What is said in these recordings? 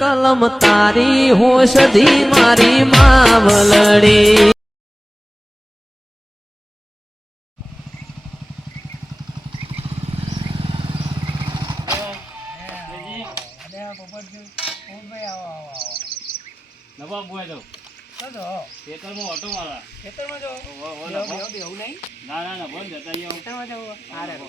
કલમ તારી હોશધી મારી માવલડી. નવા બોય દઉં ખેતરમાં ઓટો મારા. ઓહો, ઓહો, નભો. ના ના ના બોલ જતા આવો.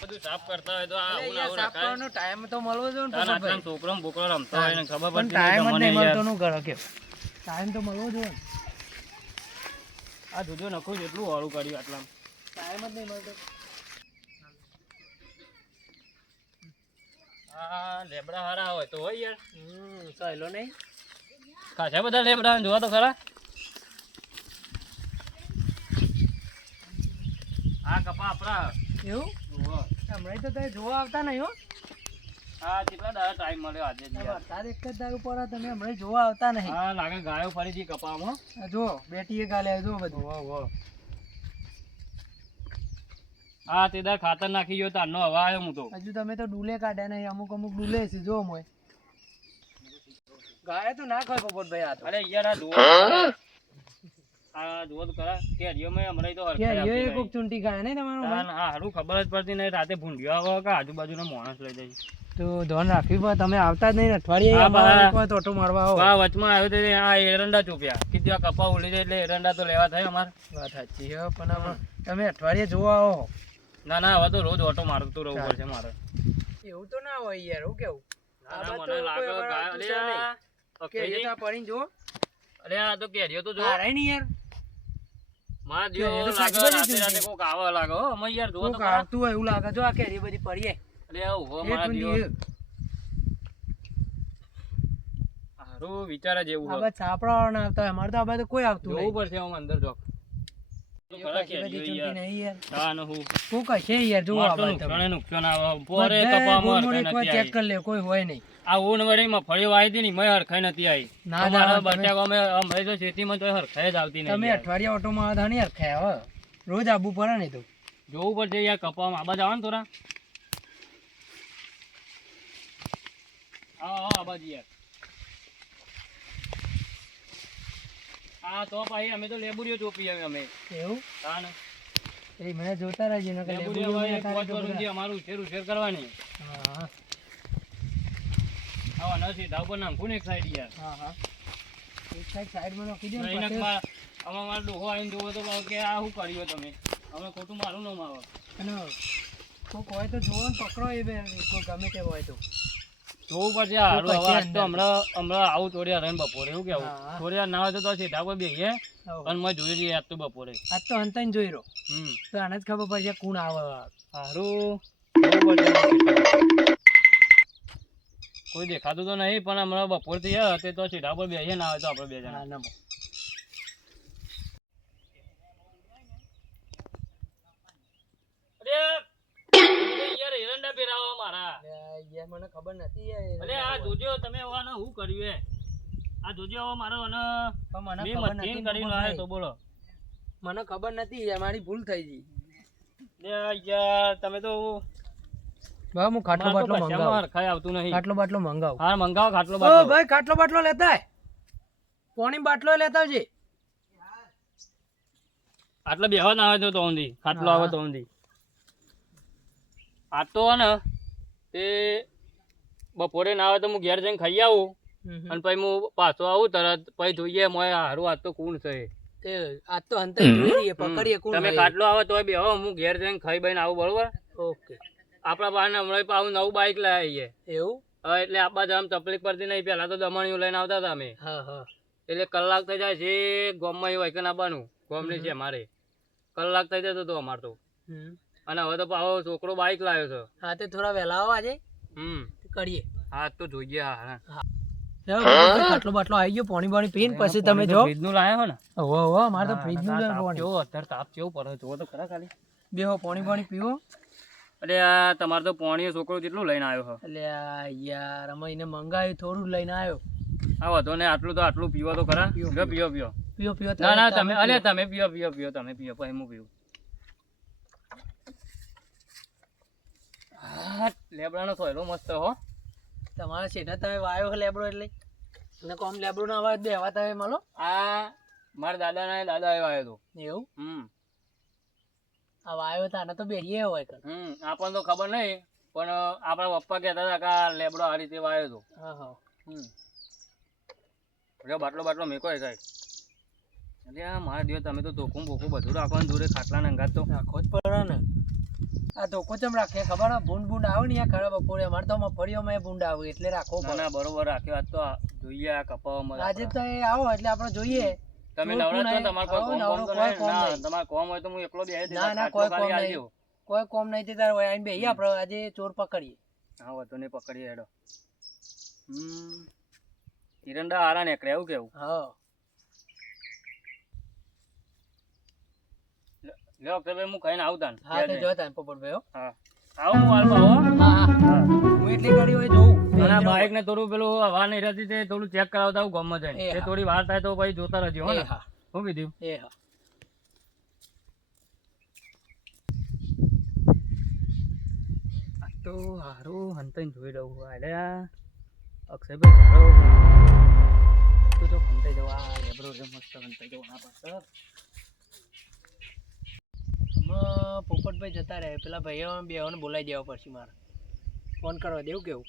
બધું સાફ કરતા હોય તો આ આવું ને આવું ટાઈમ તો મળવો જોઈએ ને તારા છોકરો બોકરો રમતા હોય ને ખબર પડતી ટાઈમ જ નહીં નહીં મળતો નું કરો કે ટાઈમ તો મળવો જોઈએ આ જોજો નખું એટલું વાળું કર્યું આટલા ટાઈમ જ નહીં મળતો. આ લેબડા હારા હોય તો હોય યાર. હમ સહેલો નહીં. ખાસા બધા લેબડા જોવા તો ખરા. આ કપા આપણા એવું. હમણાં તો તમે જોવા આવતા નહીં હો. આ કેટલા દાડા ટાઈમ મળ્યો આજે વરસાદ એક જ દારૂ પડે તમે હમણાં જોવા આવતા નહીં. આ લાગે ગાયો ફરીથી કપામાં. જો બેટીએ ગાલે જો બધું. ઓહો, ઓહો. આ તે ખાતર નાખી ગયો તારનો હવા આવ્યો હું તો. હજુ તમે તો ડૂલે કાઢ્યા નહીં અમુક અમુક ડૂલે છે જો મોય. ગાય તો ના ખાય પોપટભાઈ આ તો. અરે યાર આ આ જુઓ તો કેરીઓમાં હમણાં તો. કોક ચૂંટી ખાય નહીં તમારું હારું ખબર જ પડતી નહીં રાતે ભૂંડિયો આવે કે આજુબાજુનો માણસ લઈ જાય. તો ધોન રાખવી પણ તમે આવતા જ નહીં અઠવાડિયે હા, અમારા બા. એક વાર તો ઓટો મારવા આવો. આ વચમાં આવ્યો તે આ એરંડા ચોપ્યા. કીધું આ કપા ઉલી જાય એટલે એરંડા તો લેવા થાય અમારે. વાત સાચી છે પણ તમે અઠવાડિયે જોવા આવો. ના ના હવે તો રોજ ઓટો મારતું રહેવું પડશે મારે. એવું તો ના હોય યાર હું કેવું? ના, ના, મને લાગે અરે આ કે એ તો આ અરે આ તો કેરીઓ તો જો આ રહી નહીં યાર. મારા કેરીઓ લાગે રાતે રાતે કોક આવે લાગે. હો અમે યાર જુઓ તો કોક આવતું હોય એવું લાગે. જો આ કેરી બધી પડીએ અરે આ મારા હારું વિચારે હવે. છાપડા આવતા હોય. અમારે તો આ બાજુ કોઈ આવતું નહીં. પડશે આમ અંદર જો હા. કોઈ હોય નહીં. આ ઊન વળી મગફળી વાવી હતી ને એમાંય હરખાઈ નથી આવી ના, અમારા ના, તમે- અમે તો ખેતીમાં તો હરખાઈ જ આવતી નહીં તમે. અઠવાડિયા આવતા નહીં હરખાય હવે રોજ આબુ પડે ને તો. જોવું પડશે યાર ને થોડા. આવો આવો આબાજ યાર. હા તો ભાઈ અમે તો લેબુરીઓ ચોપી અમે અમે. એવું? તાન એ મને જોતા રહેજો ને લેબુરીઓ ભાઈ પાંચ વર્ષથી અમારું ઉછેર ઉછેર કરવાની. હા હા. આવા નથી ધાવ પર નાખું એક સાઈડ યાર? હા હા. એક સાઈડ સાઈડમાં નાખી દો ને આમાં મારો ડોહો આવીને જોવો તો કે આ શું કર્યું તમે? અમે ખોટું મારું નામ આવે અને કોક હોય તો જોવો ને પકડો એ બે કોઈ ગમે તે હોય તો. જોવું પડશે હારું હવે આજ તો હમણાં હમણાં આવું ચોર્યા રહીને બપોરે એવું કેવું. ચોર્યા ના હોય તો સીધા કોઈ બેહીએ. પણ મેં જોઈ રહી આજ તો બપોરે. આજ તો અંતાઈને જોઈ રહ્યો. હમ. તો આને જ ખબર પડશે કોણ આવે હારું કોઈ દેખાતું તો નહીં પણ હમણાં બપોરથી હે તે તો સીધા પર બેસીએ ના હોય તો આપણે બે જણા. અરે યાર એરંડા પહેરાવા મારા યાર મને ખબર નથી. અરે આ જોજો તમે આને હું કર્યું હે આ જોજો મારો અને મને ખબર નથી કરીને આવ્યો તો બોલો. મને ખબર નથી યાર મારી ભૂલ થઈ ગઈ. લે યાર તમે તો બા હું ખાટલો બાટલો મંગાવ. હરખાઈ આવતું નહીં. ખાટલો બાટલો મંગાવ. હા મંગાવ ખાટલો ઓ બાટલો. ભાઈ ખાટલો બાટલો લેતા. પોણી બાટલો લેતા આવજે. આટલો બેહવા ના આવે તો તો ખાટલો આવે તો ઊંધી. આ તો ને તે બપોરે ના આવે તો હું ઘેર જઈને ખાઈ આવું. અને પછી હું પાછો આવું તરત પછી જોઈએ મોય હારું આજ તો કોણ છે. તે આજ તો અંતર જોઈએ પકડીએ કોણ તમે. ખાટલો આવે તો બે હું ઘેર જઈને ખાઈ બઈને આવું બરોબર? ઓકે. આપણા પાસે હમણાં પાછું નવું બાઇક આવીએ. એવું? એટલે આપવા જવામાં તકલીફ પડતી નહીં. પહેલા તો દમણિયું લઈને આવતા હતા અમે. હા હા. એટલે કલાક થઈ જાય છે ગોમમાં એવું હોય કે આવવાનું ગોમની છે મારે. કલાક થઈ જતો હતો અમારે તો. હમ. અને હવે તો પાછો છોકરો બાઈક લાવ્યો છે. હા તે થોડા વહેલા આવો આજે. હમ. કરીએ. હા તો જોઈએ હા. ખાટલો બાટલો આવી ગયો પાણી બાણી પીને પછી તમે જો. લાવ્યો ને ઓહો ઓહો મારે તો ફ્રીજનું તાપ પાણી. કેવો અત્યારે તાપ કેવું પડે જોવો તો ખરા ખાલી. બેહો પાણી પાણી પીવો. એટલે આ તમારે તો પાણી છોકરો કેટલું લઈને આવ્યો એટલે યાર અમે એને મંગાવ્યું થોડું લઈને આવ્યો. આ વધો ને આટલું તો આટલું પીવો તો ખરા. પીવો, પીવો. પીવો પીવો. પીવો પીવો ના ના તમે અરે તમે પીવો પીવો પીવો તમે પીવો પછી હું પીવું. હા લેબડાનો થોયલો મસ્ત હો. તમારા શેઠા તમે વાયો લેબડો એટલે? ને કોમ લેબડો ના વાયો બે હવા તમે મળો. આ મારા દાદાના દાદા એ વાયો હતો એવું? હમ. આ વાયો તો આને તો બેરીએ હોય કર હમ આપણને તો ખબર નહીં પણ આપણા પપ્પા કહેતા હતા કે આ લેબડો આ રીતે વાયો હતો હા હા. હમ. જો બાટલો બાટલો મેકો એ સાહેબ અરે આ મારા દિવસ તમે તો ધોકું બોકું બધું રાખવાનું દૂરે ખાટલા નંગાત તો. રાખો જ પડે ને. આ ધોકો ચમ રાખે ખબર ભૂંડ ભૂંડ આવે ને યા ખરા બપોરે? અમારે તો મફળીઓમાં એ ભૂંડ આવે એટલે રાખો ના બરોબર રાખ્યો આજ તો જોઈએ આ કપાવામાં આજે તો એ આવો એટલે આપણે જોઈએ. તમે નવરા તમારે કોઈ કોમ ના તમારે કોમ હોય તો હું એકલો બેહી ના, ના, કોઈ કોમ નહીં. કોઈ કોમ નહીં તે તારે હોય. આઈને બેહી આપણે આજે ચોર પકડીએ. હા વધુ નહીં પકડીએ હેડો. હમ. તિરંડા આરા નીકળે એવું કેવું? હા. લ્યો અક્ષરભાઈ હું ખાઈને આવતા હા તો જોતા પોપટભાઈ હો. હા. આવું આવો હા. હા હા. હું. એટલી ગાડી હોય જોઉં. અને બાઇક ને થોડું પેલું હવા નહીં રહેતી તે થોડું ચેક કરાવતા હું ગમે જઈને. તે થોડી વાર થાય તો ભાઈ જોતા રહેજો હો ને. હા. શું કીધું? એ હા. તો હારું હંતાઈને જોઈ લઉં આલે અક્ષયભાઈ સારો તો જો હંતાઈ જવા લેબરો મસ્ત હંતાઈ જવા પાછળ. પોપટભાઈ જતા રહે. પેલા ભાઈઓ બેઓને બોલાવી દેવા પડશે મારે. ફોન કરવા દેવું કેવું?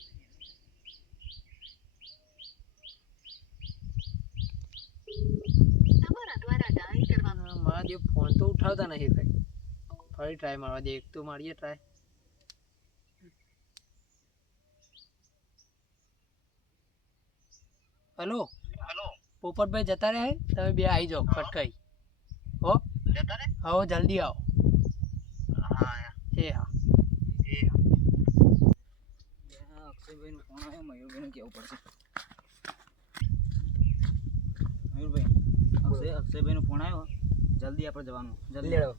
મારા ફોન તો ઉઠાવતા નથી ભાઈ. ફરી ટ્રાય મારવા દે. એક તો મારીએ ટ્રાય હેલો? પોપટભાઈ જતા રહે? તમે બે આવી જાઓ ફટકાઈ. હો? હો જલ્દી આવો. એ હા અક્ષયભાઈ નો ફોન આવ્યો મયુરભાઈ ને કેવું પડશે? મયુરભાઈ અક્ષય અક્ષયભાઈ નો ફોન આવ્યો? જલ્દી આપણે જવાનું. જલ્દી. લેડો.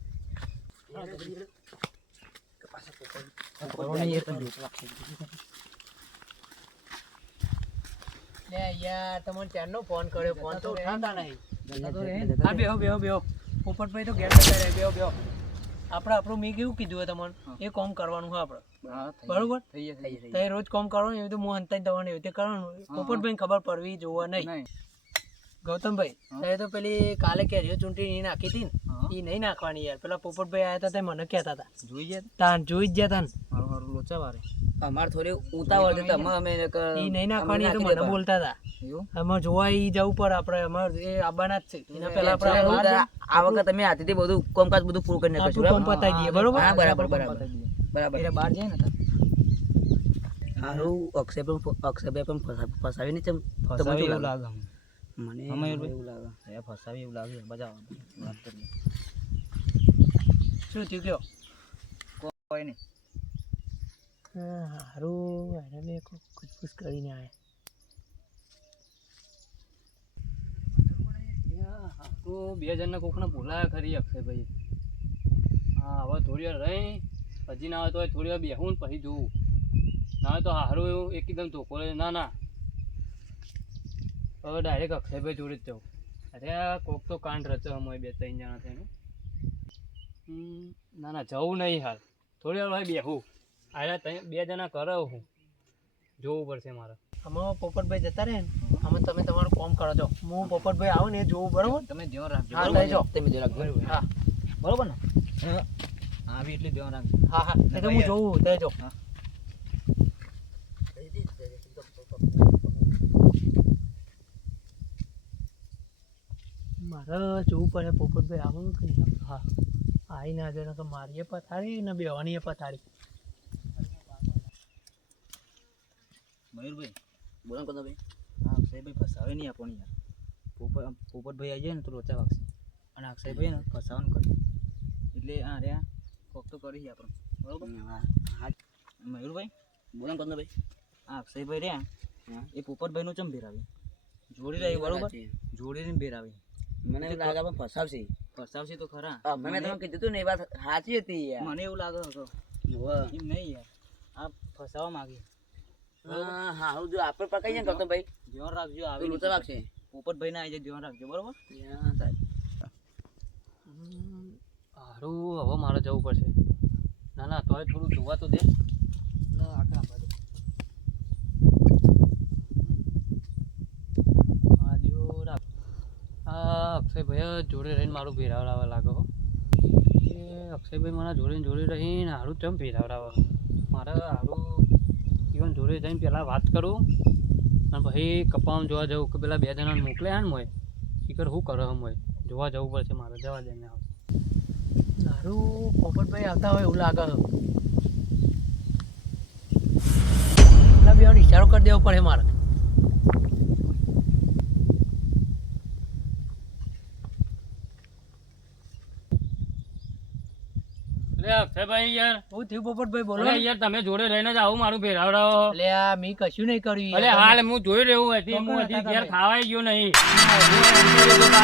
તમને ચારનો ફોન કર્યો. ફોન તો ઉઠાવતા નહીં. હા બેહો બેહો બેહો. પોપટભાઈ તો ઘેર બેહો બેહો. આપણે આપણું મેં કેવું કીધું તમને? એ કોમ કરવાનું હોય આપણે. બરોબર? તો એ રોજ કોમ કરવાનું એવું તો હું હંતાઈ દવાનું એવું તે કરવાનું પોપટભાઈ ખબર પડવી જોવા નહીં. ગૌતમભાઈ તમે તો પેલી કાલે કેરીઓ ચૂંટણી નાખી હતી ને? એ નહીં નાખવાની યાર. પેલા પોપટભાઈ આવ્યા હતા તે મને કહેતા હતા. જોઈ જાય તાન જોઈ જ જતા તાન. મારું મારું લોચા વારે. અમાર થોડી ઉતાવળ હતી તમે અમે એ નહીં નાખવાની તો મને બોલતા હતા. એવું? જોવા એ જવું પડે આપણે અમારે એ આવવાના જ છે. એના પહેલા આપણે આ વખત અમે હાથેથી બધું કામકાજ બધું પૂરું કરી નાખ્યું કામ પતાઈ દઈએ બરોબર? હા બરાબર બરાબર. બરાબર. એટલે બહાર જાય ને હારું અક્ષય પણ અક્ષયભાઈ પણ ફસા- ફસાવીને ચમ તમને લાગે? મને એવું લાગે. એ ફસાવી એવું લાગે. બજાવ વાત કરીએ શું થયું કયો? કોઈ નહીં. હારું. એને મેં ખુશખુશ કરીને આયા. તો બે હજારના કોકને બોલાયા ખરી અક્ષયભાઈ હા હવે થોડી વાર રહી. પછી ના આવે તો થોડી વાર બેહું ને પછી જોવું ના હોય તો હારું એવું એકદમ ધોકો ના ના. હવે ડાયરેક્ટ અક્ષયભાઈ જોડે જ જાઉં. અરે કોક તો કાંડ રચો અમે બે ત્રણ જણા થઈને ના. ના જવું નહીં હાલ. થોડી વાર ભાઈ બેહું. આયા ત્યાં બે જણા કરો હું. જોવું પડશે મારે. આમાં પોપટભાઈ જતા રહે ને આમાં તમે તમારું કોમ કરો છો. હું પોપટભાઈ આવું ને એ જોવું બરાબર? તમે ધ્યાન રાખજો. હા લઈ જાઓ તમે જો રાખજો હા. બરોબર ને? આવી એટલે ધ્યાન રાખજો. હા હા. એટલે હું જોવું તે જો મારે જોવું પડે પોપટભાઈ આવું કે નહીં હા. આવી ના જાય તો મારીએ પથારી ને બેવાની એ પથારી. મયુરભાઈ બોલો ને ભાઈ હા અક્ષયભાઈ ફસાવે નહીં આપણને યાર. પોપટ પોપટભાઈ આવી જાય ને તો લોચા વાગશે. અને અક્ષયભાઈ ને ફસાવાનું કરે. એટલે આ રહ્યા કોક તો કરી આપણે બરોબર? હા હા. મયુરભાઈ? બોલો ને ભાઈ આ અક્ષયભાઈ રહ્યા હા. એ પોપટભાઈનું ચમ ભેરાવી જોડી રહી બરોબર? જોડીને ભેરાવી મને એવું લાગે પણ ફસાવશે. ફસાવશે તો ખરા. મને મેં તમને કીધું તું ને એ વાત સાચી હતી યાર. મને એવું લાગે હતો. એમ નહીં યાર. આ ફસાવા માંગે. હા હા હું જો આપણે પકાઈ જાય ગૌતમ ભાઈ. ધ્યાન રાખજો આવી લોચા વાગશે પોપટભાઈ ના આવી જાય ધ્યાન રાખજો બરોબર? હા, સાહેબ. સારું હવે મારે જવું પડશે. ના ના તોય થોડું જોવા તો દે. ના આગળ બાજુ જોડે રહીને મારું ભેરાવડાવવા લાગો એ અક્ષયભાઈ મારા જોડે જોડે રહીને હારું કેમ ભેરાવડાવે મારે હારું ઇવન જોડે જઈને પહેલાં વાત કરું અને પછી કપામાં જોવા જવું કે પેલા બે જણાને મોકલે ને મોય શીખર શું કરે હે મોય જોવા જવું પડશે મારે, જવા દેને. મારું પોપટભાઈ આવતા હોય એવું લાગે છે. બે ઈશારો કરી દેવો પડે મારે અરે અક્ષયભાઈ યાર. હું થયું પોપટભાઈ બોલો. યાર તમે જોડે રહીને જ આવું મારું ભેરાવડાવો. એટલે આ મેં કશું નહીં કર્યું અરે હાલ હું જોઈ રહ્યો હતી હું કોણ ઘેર ખાવાય ગયો નહીં હું જોઈ રહ્યો તમે?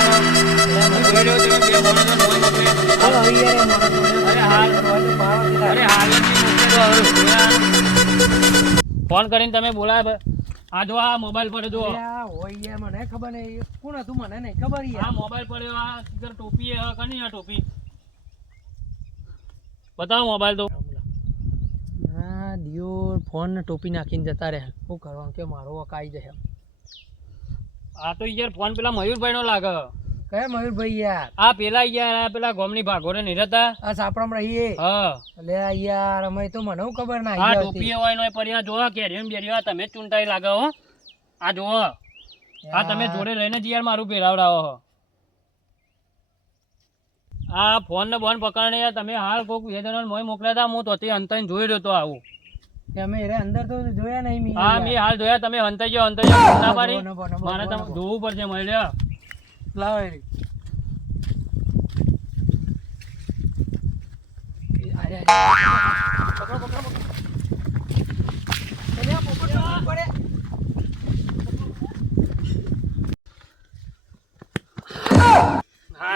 બે માણસોને મોય મોકલે. હાલો, હવે યાર એ માણસ જોડે અરે હાલ. હોય તો પાવા દે. અરે હાલ. જ નહીં મોકલે તો હવે જોયા. ફોન કરીને તમે બોલાય આ જો આ મોબાઈલ પર જો. હોય મને ખબર નહીં. કોણ હતું મને નહીં ખબર આ મોબાઈલ પડ્યો આ ટોપી હે કની આ ટોપી? બતાવો મોબાઈલ તો. ના દિયો ફોન ટોપી નાખીને જતા રહે. શું કરવાનું? કે મારો વકાઈ જશે આ તો યાર ફોન પેલા મયુરભાઈ નો લાગે. કયા મયુરભાઈ યાર? આ પેલા યાર આ પેલા ગોમની ભાગોરે નહીં રહેતા. આ સાપરામ રહીએ. હા. લે યાર અમે તો મને ખબર ના આ ટોપી હોય નો પડ્યા જો કેરીઓ ને બેરીઓ તમે ચૂંટાઈ લાગે હો. આ જો આ તમે જોડે રહીને જ યાર મારું પહેરાવડાવો આ ફોન ને બોન પકડને યાર તમે હાલ કોક વેદનો મોય મોકલ્યા હતા હું તોથી અંતર જોઈ રહ્યો તો આવું. અમે એરે અંદર તો જોયા નહીં મી હા મેં હાલ જોયા તમે હંતાઈ ગયો હંતાઈ ગયો ના પાડી. નભો, નભો, મારે તમે જોવું પડશે મળ્યા લાવો એરી. પકડો, પકડો, પકડી. પડે.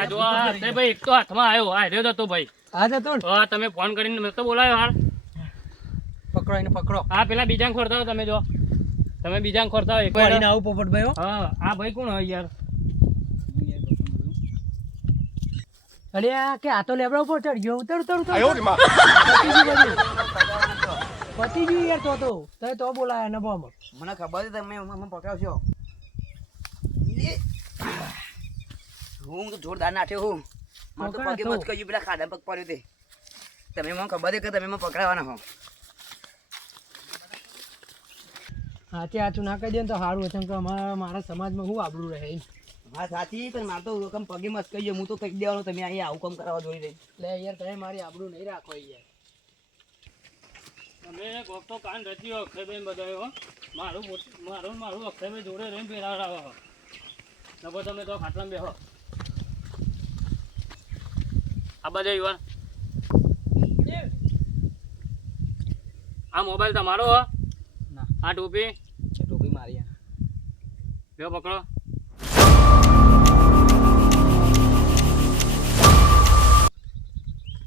હા જો આ ભાઈ એક તો હાથમાં આવ્યો. આ રહ્યો હતો ભાઈ. આ જતો હા તમે ફોન કરીને મેં તો બોલાયો હાલ. પકડો એને પકડો. હા પેલા બીજાને ખોરતા હો તમે જો. તમે બીજાને ખોરતા હો એક વાર. આવું પોપટભાઈ હા આ ભાઈ કોણ હોય યાર? અલ્યા કે આ તો લેબડા ઉપર ચડ ગયો ઉતર ઉતર ઉતર. પતી ગયું બધું. પતી ગયું યાર તો તો તને તો બોલાયા નભામાં મને ખબર છે તમે પકડાવશો! હું તો જોરદાર નાઠ્યો હું. મારે તો પગે. મત કહ્યું પેલા ખાડા પગ પડ્યો તે. તમે મને ખબર કે તમે મને પકડાવાના હો. હાથે હાથું ના કહી દે ને તો સારું હતું કે અમારા મારા સમાજમાં શું આબરું રહે. હા સાચી પણ મારે તો કમ પગે મત કહ્યું હું તો કહી દેવાનું તમે અહીંયા આવું કામ કરાવવા જોઈ રહી. એટલે યાર તમે મારી આબરું નહીં રાખો યાર. તમે ગોપતો તો કાન રચ્યો અક્ષયભાઈ બધાએ મારું મારું મારું અક્ષયભાઈ જોડે રહીને હો નકો તમે તો ખાટલામાં બેહો. આ બધા યુવાન આ મોબાઈલ તમારો હો. આ ટોપી ટોપી મારી બેહો પકડો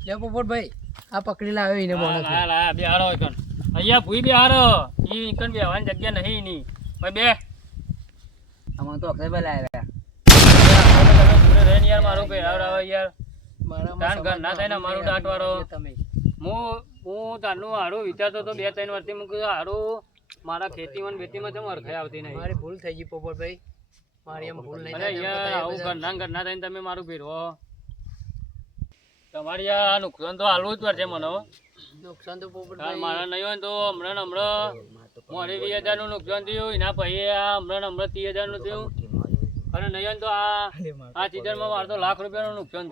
લે પોપટભાઈ આ પકડી લાવ્યો એને બોનસ લાયા લાયા બેહારો એકન અહીંયા ભૂઈ બેહારો ઈ એકન બેહવાની જગ્યા નહીં ની ભાઈ બે અમારે તો અક્ષયભાઈ લાવ્યા યાર મારું પહેરાવડાવો યાર મારામાં ઘર ના થાય ને મારું દાંત વાળો. હું હું તારનું હારું વિચારતો હતો બે ત્રણ વર્ષથી મૂકી હારું મારા ખેતીમાં બેતીમાં ચમ અરખાઈ આવતી નહીં. મારી ભૂલ થઈ ગઈ પોપટભાઈ મારી એમ ભૂલ નહીં અરે યાર આવું બધા ઘરના ને ઘરના થઈને તમે મારું તમારી આ નુકસાન તો હાલવું જ પડશે મને નુકસાન તો પોપટભાઈ મારા નહીં હોય તો હમણાં હમણાં મારે વીસ હજારનું નુકસાન થયું એના પછી આ હમણાં હમણાં ત્રીસ હજારનું થયું. અને નહીં હોય તો આ આ સિઝનમાં મારે તો લાખ રૂપિયાનું નુકસાન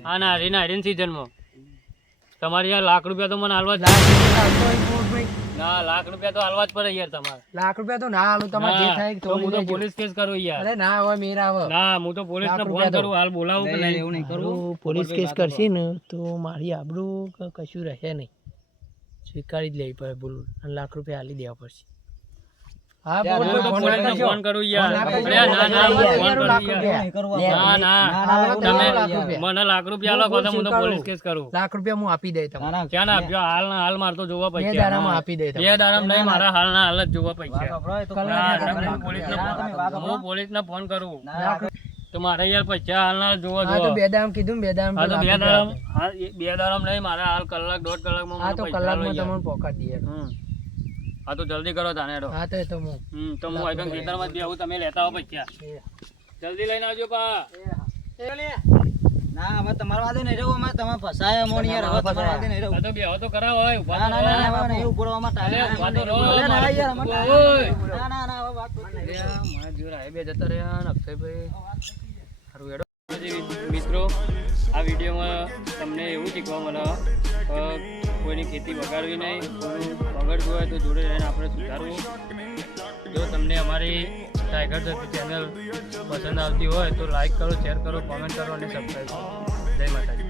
થયું ના આ નારી નારી સિઝનમાં તમારે યાર લાખ રૂપિયા તો મને હાલવા જ. ના લાખ રૂપિયા તો હાલવા જ પડે યાર તમારે. લાખ રૂપિયા તો ના હાલું તમારે જે થાય તો હું તો પોલીસ કેસ કરું યાર. અરે ના હોય મેરા આવે. ના હું તો પોલીસ ને ફોન કરું હાલ બોલાવું કે નહીં હારું પોલીસ કેસ કરશે ને તો મારી આબરૂ કશું રહે નહીં. સ્વીકારી જ લેવી પડે ભૂલ અને લાખ રૂપિયા હાલી દેવા પડશે. હા હું તો પોપટભાઈ, ફોન પોલીસ ને કરજો. ફોન કરું યાર લાખ અરે રૂપિયા ના ના હું યાર, ફોન લાખ કરું યાર રૂપિયા. ના ના હાલો, તમે મને લાખ રૂપિયા આલો તો હું તો પોલીસ કેસ કરું લાખ રૂપિયા હું આપી દઈ તમને ક્યાં આપ્યો હાલ હાલ મારે તો જોવા બે પૈસા દાડામાં આપી દઈ બે દાડામાં નહીં મારા હાલ ના હાલ જ જોવા પૈસા કલાક ના, ના ના, હું કલાક. પોલીસને ફોન- કરું તો મારે યાર પૈસા હાલ ના જોવા જોવા બે દાડામાં કીધું ને બે હા તો બે દાડામાં નહીં મારા હાલ કલાક દોઢ કલાકમાં હા તો કલાકમાં તમને દઈએ. હા તો જલ્દી કરો તાને હેડો. હા તો તો હું. હમ તો હું આગળ ખેતરમાં જ બેહું તમે લેતા આવો પછી. જલ્દી લઈને આવજો પા. ના હવે તમારા વાદે નહીં રહું અમે તમે ફસાયા મોણ યાર હવે તમારા વાદે નહીં રહું તો બે હવે તો કરાવ હોય ઊભા ના ના ના નહીં રહેવામાં અલે, ઊભા તો રહો, ના, યાર, પૂછવું ના ના ના હવે વાત મારા આ બે જતા રહ્યા અક્ષયભાઈ સારું હેડો. મિત્રો આ વિડીયોમાં તમને એવું શીખવા મળે કોઈની ખેતી બગાડવી નહીં બગડતું હોય તો જોડે રહીને આપણે સુધારવું. જો તમને અમારી ટાઈગર થતી ચેનલ પસંદ આવતી હોય તો લાઈક કરો શેર કરો કોમેન્ટ કરો અને સબસ્ક્રાઈબ કરો. જય માતાજી.